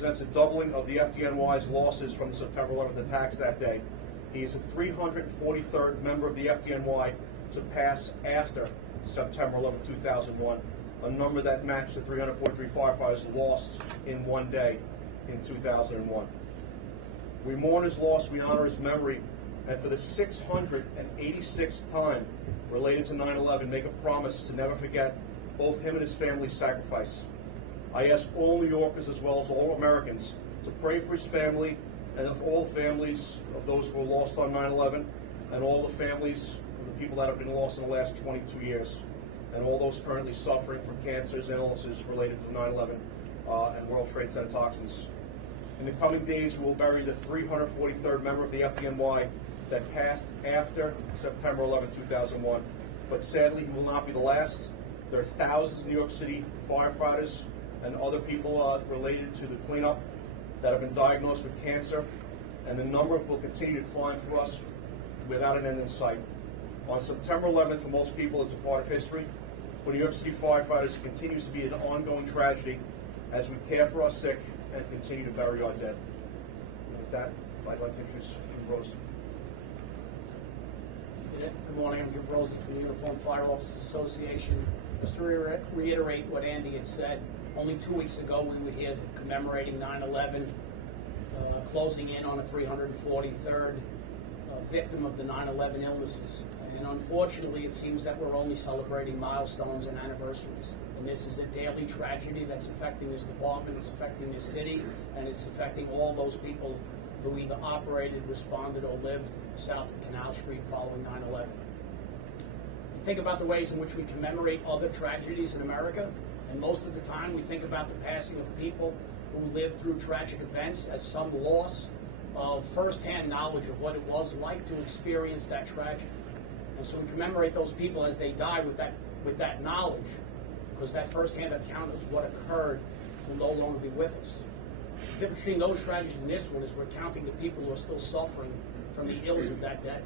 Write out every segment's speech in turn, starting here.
represents a doubling of the FDNY's losses from the September 11th attacks that day. He is the 343rd member of the FDNY to pass after September 11, 2001, a number that matched the 343 firefighters lost in one day in 2001. We mourn his loss, we honor his memory, and for the 686th time related to 9/11, make a promise to never forget both him and his family's sacrifice. I ask all New Yorkers as well as all Americans to pray for his family and of all families of those who were lost on 9/11 and all the families of the people that have been lost in the last 22 years and all those currently suffering from cancers and illnesses related to 9/11 and World Trade Center toxins. In the coming days, we will bury the 343rd member of the FDNY that passed after September 11, 2001. But sadly, he will not be the last. There are thousands of New York City firefighters and other people related to the cleanup that have been diagnosed with cancer, and the number will continue to climb for us without an end in sight. On September 11th, for most people, it's a part of history. For New York City firefighters, it continues to be an ongoing tragedy as we care for our sick and continue to bury our dead. And with that, I'd like to introduce Jim Rose. Good morning, I'm Jim Rose from the Uniform Fire Officers Association. Just to reiterate what Andy had said, only 2 weeks ago we were here commemorating 9/11, closing in on a 343rd victim of the 9/11 illnesses. And unfortunately, it seems that we're only celebrating milestones and anniversaries. And this is a daily tragedy that's affecting this department, it's affecting this city, and it's affecting all those people who either operated, responded, or lived south of Canal Street following 9/11. Think about the ways in which we commemorate other tragedies in America, and most of the time we think about the passing of people who lived through tragic events as some loss of first-hand knowledge of what it was like to experience that tragedy. And so we commemorate those people as they die with that knowledge, because that first-hand account of what occurred will no longer be with us. The difference between those tragedies and this one is we're counting the people who are still suffering from the ills of that day,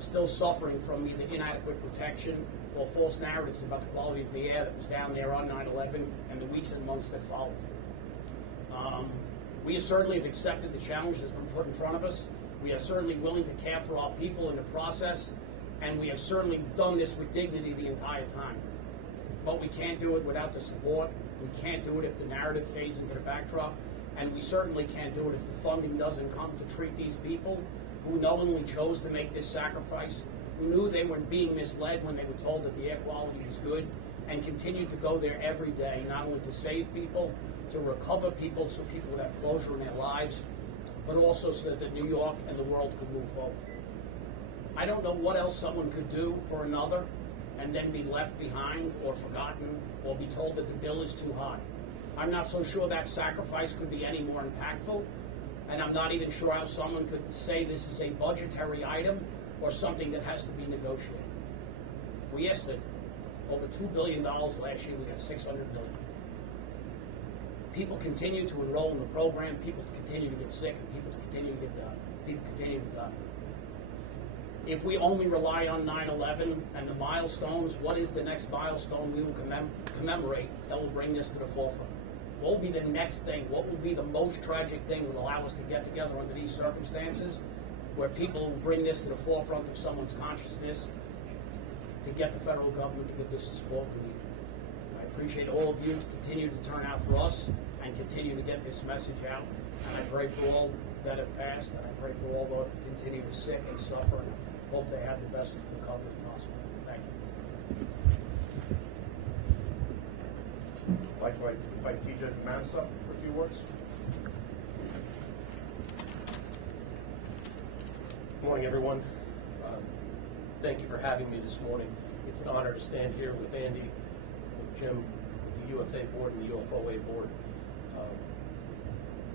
still suffering from either inadequate protection or false narratives about the quality of the air that was down there on 9/11 and the weeks and months that followed. We certainly have accepted the challenge that's been put in front of us. We are certainly willing to care for our people in the process, and we have certainly done this with dignity the entire time. But we can't do it without the support. We can't do it if the narrative fades into the backdrop, and we certainly can't do it if the funding doesn't come to treat these people who knowingly chose to make this sacrifice, who knew they were being misled when they were told that the air quality was good, and continued to go there every day, not only to save people, to recover people so people would have closure in their lives, but also so that New York and the world could move forward. I don't know what else someone could do for another and then be left behind or forgotten or be told that the bill is too high. I'm not so sure that sacrifice could be any more impactful, and I'm not even sure how someone could say this is a budgetary item or something that has to be negotiated. We asked for over $2 billion last year, we got $600 million. People continue to enroll in the program, people continue to get sick, and people continue to die. If we only rely on 9/11 and the milestones, what is the next milestone we will commemorate that will bring this to the forefront? What will be the next thing? What will be the most tragic thing that will allow us to get together under these circumstances, where people will bring this to the forefront of someone's consciousness to get the federal government to get this support we need? I appreciate all of you to continue to turn out for us and continue to get this message out. And I pray for all that have passed, and I pray for all those who continue to sick and suffer, and hope they have the best recovery possible. Thank you. I'd like to invite TJ Manis up for a few words. Good morning, everyone. Thank you for having me this morning. It's an honor to stand here with Andy, with Jim, with the UFA board and the UFOA board,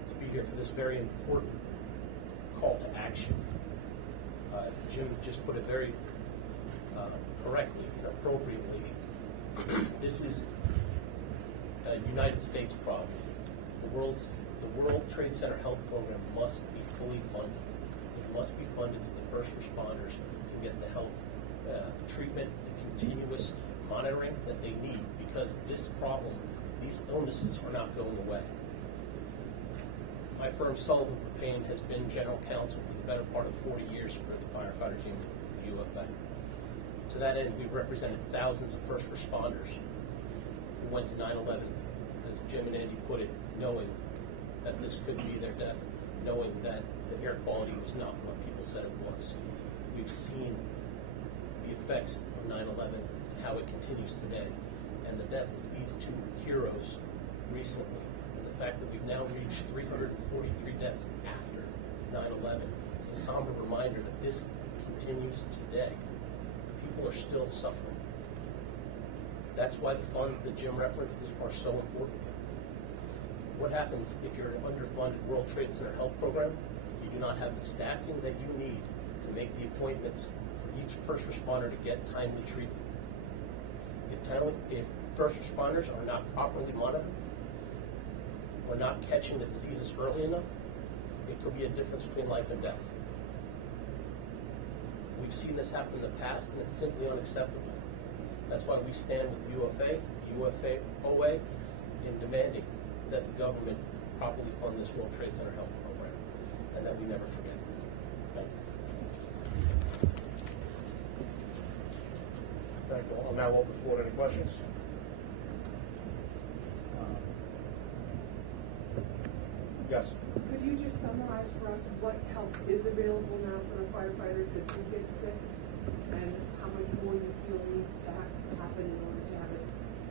to be here for this very important call to action. Jim just put it very correctly and appropriately. This is a United States problem. The World Trade Center Health Program must be fully funded. It must be funded so the first responders can get the health the treatment, the continuous monitoring that they need, because this problem, these illnesses are not going away. My firm, Sullivan Payne, has been general counsel for the better part of 40 years for the Firefighters Union, the UFA. To that end, we've represented thousands of first responders who went to 9/11, as Jim and Andy put it, knowing that this could be their death, knowing that the air quality was not what people said it was. We've seen the effects of 9/11 and how it continues today, and the deaths of these two heroes recently, and the fact that we've now reached 343 deaths after 9/11 is a somber reminder that this continues today. People are still suffering. That's why the funds that Jim referenced are so important. What happens if you're an underfunded World Trade Center health program? You do not have the staffing that you need to make the appointments for each first responder to get timely treatment. If first responders are not properly monitored or not catching the diseases early enough, it could be a difference between life and death. We've seen this happen in the past, and it's simply unacceptable. That's why we stand with the UFA, the UFA-OA, in demanding that the government properly fund this World Trade Center health program, and that we never forget. Thank you. Thank you. I'll now open the floor to any questions. Yes. Could you just summarize for us what help is available now for the firefighters that do get sick, and how much more you feel needs to happen in order to have it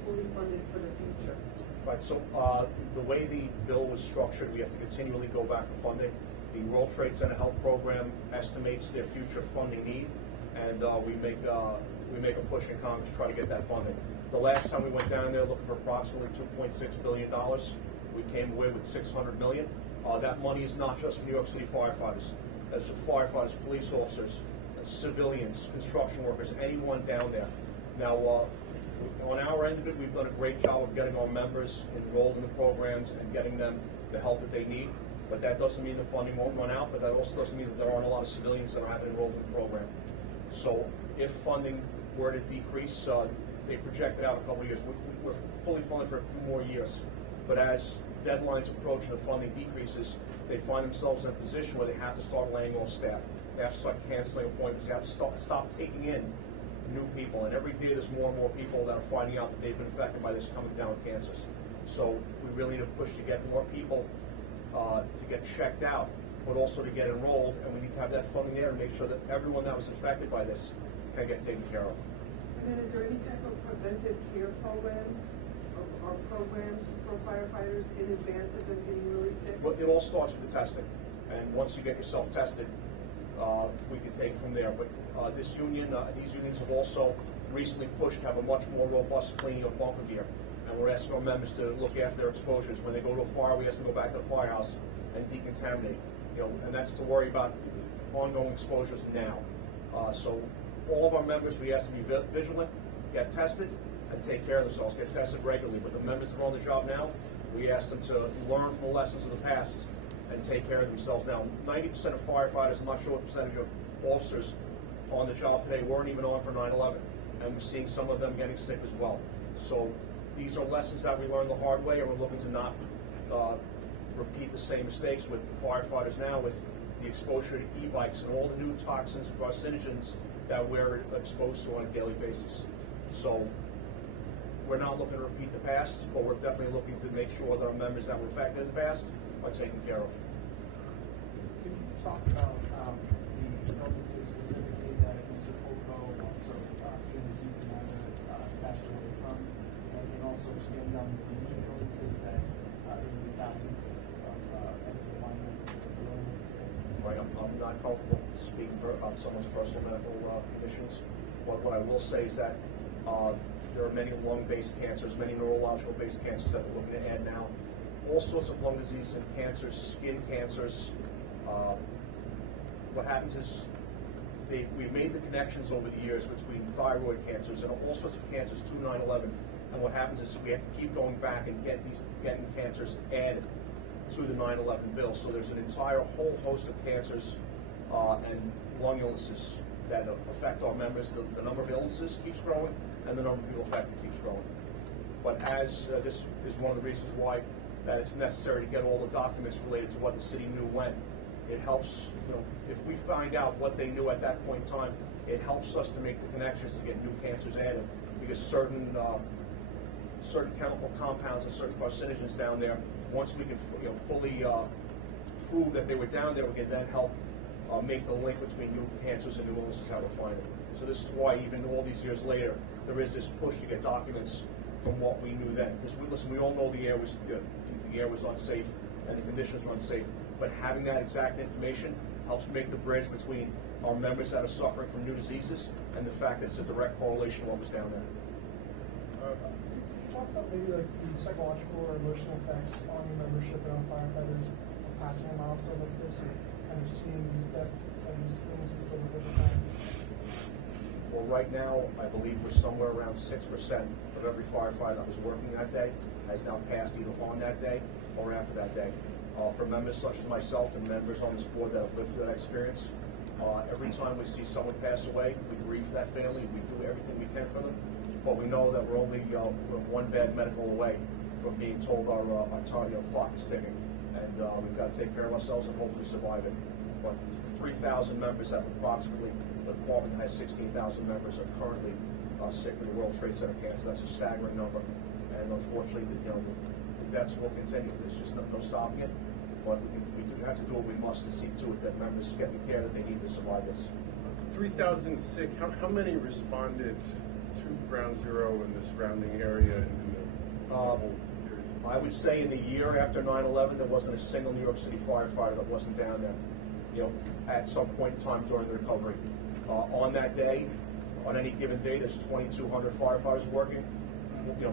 fully funded for the future? Right, so the way the bill was structured, we have to continually go back for funding. The World Trade Center Health Program estimates their future funding need, and we make a push in Congress to try to get that funding. The last time we went down there looking for approximately $2.6 billion, we came away with $600 million. That money is not just for New York City firefighters. That's for firefighters, police officers, civilians, construction workers, anyone down there. Now, on our end of it, we've done a great job of getting our members enrolled in the programs and getting them the help that they need. But that doesn't mean the funding won't run out, but that also doesn't mean that there aren't a lot of civilians that are having enrolled in the program. So if funding were to decrease, they projected out a couple of years. We're fully funded for a few more years. But as deadlines approach and the funding decreases, they find themselves in a position where they have to start laying off staff. They have to start canceling appointments. They have to stop taking in new people. And every day there's more and more people that are finding out that they've been affected by this coming down with cancers. So we really need to push to get more people to get checked out, but also to get enrolled. And we need to have that funding there to make sure that everyone that was affected by this can get taken care of. And then is there any type of preventive care program or programs for firefighters in advance of them getting really sick? Well, it all starts with the testing. And once you get yourself tested, we can take it from there. But these unions have also recently pushed to have a much more robust cleaning of bunker gear. And we're asking our members to look after their exposures. When they go to a fire, we ask them to go back to the firehouse and decontaminate. And that's to worry about ongoing exposures now. So all of our members, we ask them to be vigilant, get tested, and take care of themselves, get tested regularly. But the members that are on the job now, we ask them to learn from the lessons of the past and take care of themselves now. 90% of firefighters, I'm not sure what percentage of officers on the job today weren't even on for 9/11. And we're seeing some of them getting sick as well. So these are lessons that we learned the hard way, and we're looking to not repeat the same mistakes with the firefighters now, with the exposure to e-bikes and all the new toxins and carcinogens that we're exposed to on a daily basis. So we're not looking to repeat the past, but we're definitely looking to make sure that our members that were affected in the past are taken care of. Could you talk about the illnesses specifically that Mr. Fulco and also he and his youth commander passed away from, and also expand on the unique illnesses that there will be thousands of FDNY members today? Right, I'm not comfortable speaking about someone's personal medical conditions. What I will say is that there are many lung-based cancers, many neurological-based cancers that we're looking to add now. All sorts of lung disease and cancers, skin cancers. What happens is we've made the connections over the years between thyroid cancers and all sorts of cancers to 9/11. And what happens is we have to keep going back and getting cancers added to the 9/11 bill. So there's an entire whole host of cancers and lung illnesses that affect our members. The number of illnesses keeps growing, and the number of people affected keeps growing. But as this is one of the reasons why that it's necessary to get all the documents related to what the city knew when. It helps, if we find out what they knew at that point in time, it helps us to make the connections to get new cancers added, because certain chemical compounds and certain carcinogens down there, once we can fully prove that they were down there, we can then help make the link between new cancers and new illnesses, how we're finding. So this is why even all these years later, there is this push to get documents from what we knew then. Because we all know the air was unsafe and the conditions were unsafe, but having that exact information helps make the bridge between our members that are suffering from new diseases and the fact that it's a direct correlation to what was down there. Can you talk about maybe like the psychological or emotional effects on your membership and on firefighters of passing a milestone like this and kind of seeing these deaths and these illnesses over time? Well, right now, I believe we're somewhere around 6% of every firefighter that was working that day has now passed either on that day or after that day. For members such as myself and members on this board that have lived through that experience, every time we see someone pass away, we grieve for that family, we do everything we can for them, but we know that we're only we're one bad medical away from being told our time clock is ticking, and we've got to take care of ourselves and hopefully survive it. But 3,000 members out of approximately the department has 16,000 members are currently sick with the World Trade Center cancer. That's a staggering number, and unfortunately, the deaths will continue. There's just no stopping it. But we do have to do what we must to see to it that members get the care that they need to survive this. 3,000 sick. How many responded to Ground Zero and the surrounding area in the whole period? I would say in the year after 9/11, there wasn't a single New York City firefighter that wasn't down there, at some point in time during the recovery. On that day, on any given day, there's 2,200 firefighters working.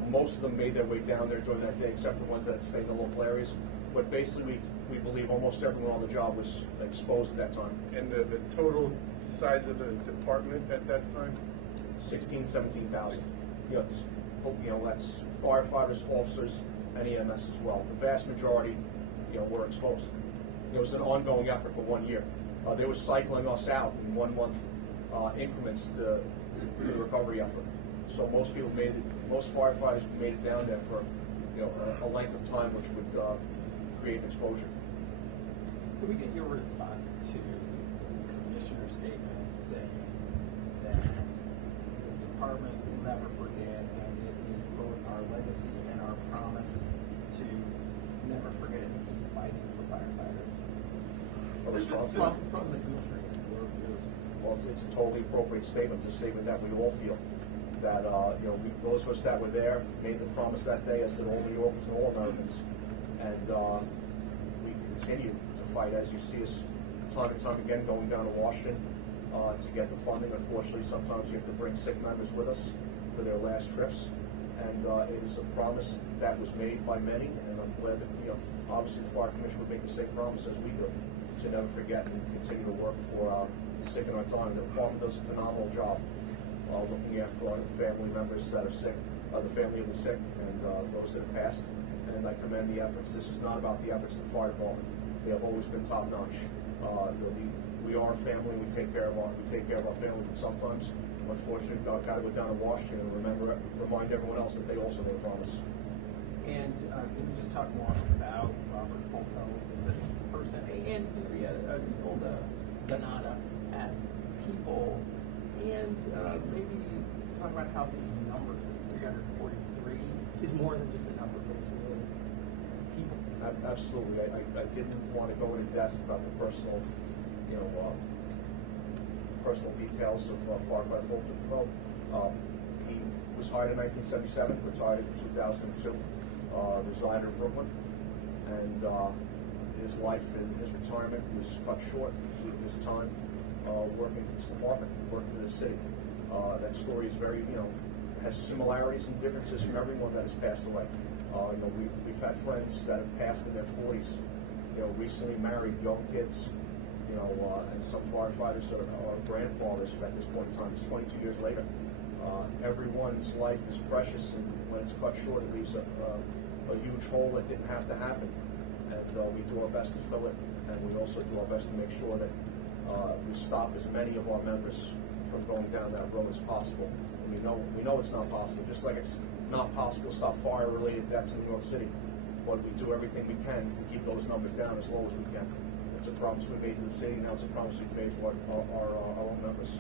Most of them made their way down there during that day, except for the ones that stayed in the local areas. But basically, we believe almost everyone on the job was exposed at that time. And the total size of the department at that time? 16, 17,000. That's firefighters, officers, and EMS as well. The vast majority, were exposed. It was an ongoing effort for 1 year. They were cycling us out in 1 month increments to the recovery effort. So most firefighters made it down there for a length of time, which would create exposure. Can we get your response to the commissioner's statement saying that the department will never forget, and it is, quote, our legacy and our promise to never forget and keep fighting for firefighters? A response? From the commissioner. Well, it's a totally appropriate statement. It's a statement that we all feel. That those of us that were there made the promise that day. I said all New Yorkers and all Americans, and we continue to fight. As you see us time and time again going down to Washington to get the funding. Unfortunately, sometimes you have to bring sick members with us for their last trips, and it is a promise that was made by many. And I'm glad that obviously the Fire Commission would make the same promise as we do to never forget and continue to work for the sick in our time. The department does a phenomenal job. Looking after our family members that are sick, the family of the sick, and those that have passed. And I commend the efforts. This is not about the efforts of the fire department. They have always been top notch. We are a family. We take care of our family. But sometimes, unfortunately, we've got to go down to Washington and remind everyone else that they also made a promise. And can you just talk more about Robert Fulco, this person, and Hilda Bonata as people? And maybe talk about how these numbers, this 343, is more than just a number, but it's really people. Absolutely. I didn't want to go into depth about the personal, personal details of firefighter Fulco. He was hired in 1977, retired in 2002, resided in Brooklyn, and his life and his retirement was cut short due to his time working for this department, working for this city. That story is very, has similarities and differences from everyone that has passed away. We've had friends that have passed in their 40s, recently married, young kids, and some firefighters are grandfathers at this point in time. It's 22 years later. Everyone's life is precious, and when it's cut short, it leaves a huge hole that didn't have to happen. And we do our best to fill it, and we also do our best to make sure that we stop as many of our members from going down that road as possible. And we know it's not possible. Just like it's not possible to stop fire-related deaths in New York City, but we do everything we can to keep those numbers down as low as we can. It's a promise we made to the city, now it's a promise we made to our own members.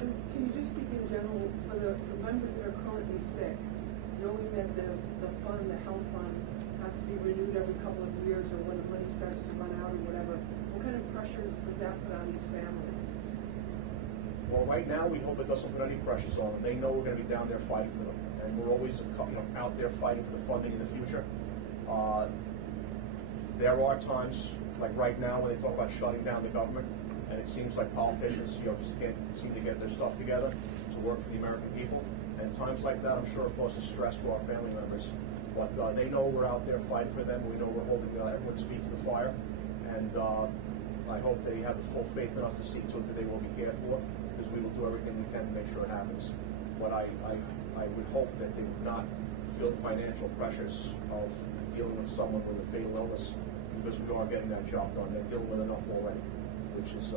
And can you just speak in general for the members that are currently sick, knowing that the fund, the health fund, has to be renewed every couple of years or when the money starts to run out or whatever, what kind of pressures does that put on these families? Well, right now, we hope it doesn't put any pressures on them. They know we're going to be down there fighting for them, and we're always out there fighting for the funding in the future. There are times, like right now, when they talk about shutting down the government, and it seems like politicians, just can't seem to get their stuff together to work for the American people. And times like that, I'm sure it causes stress to our family members. But they know we're out there fighting for them. We know we're holding everyone's feet to the fire, and I hope they have the full faith in us to see to it that they will be cared for, because we will do everything we can to make sure it happens. But I would hope that they would not feel the financial pressures of dealing with someone with a fatal illness, because we are getting that job done. They're dealing with enough already, which is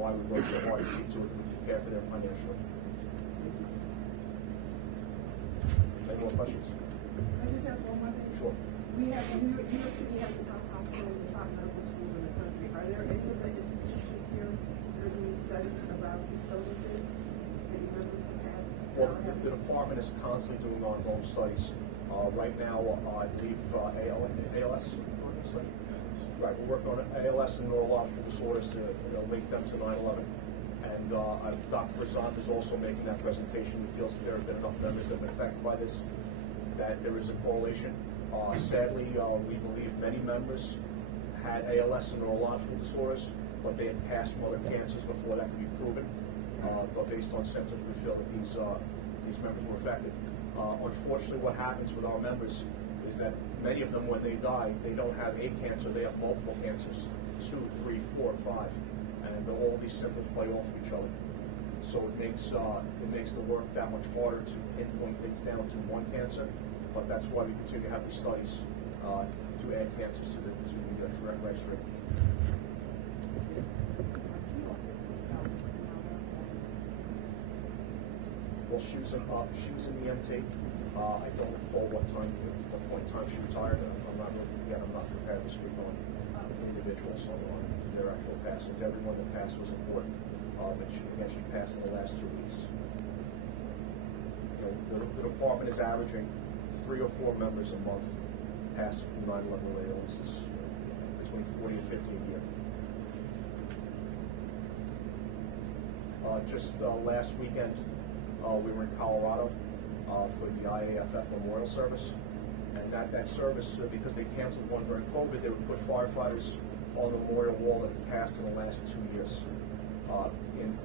why we work so hard to see to it that we can care for them financially. Any more questions? I just ask one more thing. Sure. We have, New York City has the top hospitals and top medical schools in the country. Are there any of the institutions here that are doing studies about these illnesses that your members have had? Well, the department is constantly doing ongoing studies. Right now, I believe ALS. Right, we're working on ALS and neurological disorders to link them to 9/11. And Dr. Razant is also making that presentation. He feels that there have been enough members that have been affected by this, that there is a correlation. Sadly, we believe many members had ALS and neurological disorders, but they had passed from other cancers before that could be proven. But based on symptoms, we feel that these members were affected. Unfortunately, what happens with our members is that many of them, when they die, they don't have a cancer, they have multiple cancers, 2, 3, 4, 5, and all these symptoms play off each other. So it makes the work that much harder to pinpoint things down to one cancer, but that's why we continue to have these studies to add cancers to the registry. Well, she was in the MT. I don't recall what point in time she retired. I'm not prepared to speak on individuals on their actual passings. Everyone that passed was important, but she passed in the last 2 weeks. The department is averaging 3 or 4 members a month passing from 9/11 related illnesses, between 40 and 50 a year. Just last weekend, we were in Colorado for the IAFF Memorial Service, and that service, because they canceled one during COVID, they would put firefighters on the memorial wall that had passed in the last 2 years, in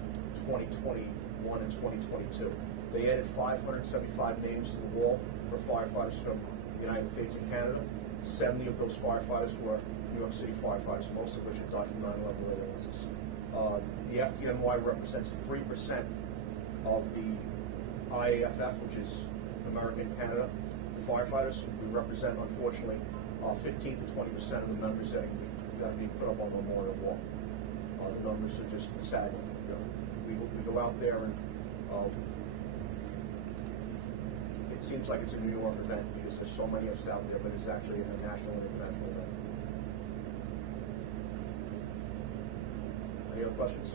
2021 and 2022. They added 575 names to the wall for firefighters from the United States and Canada. 70 of those firefighters were New York City firefighters, most of which had died from 9/11 related illnesses. The FDNY represents 3% of the IAFF, which is American Canada firefighters. We represent, unfortunately, 15 to 20% of the members that are being put up on the memorial wall. The numbers are just sad. We go out there and it seems like it's a New York event because there's so many of us out there, but it's actually a national and international event. Any other questions?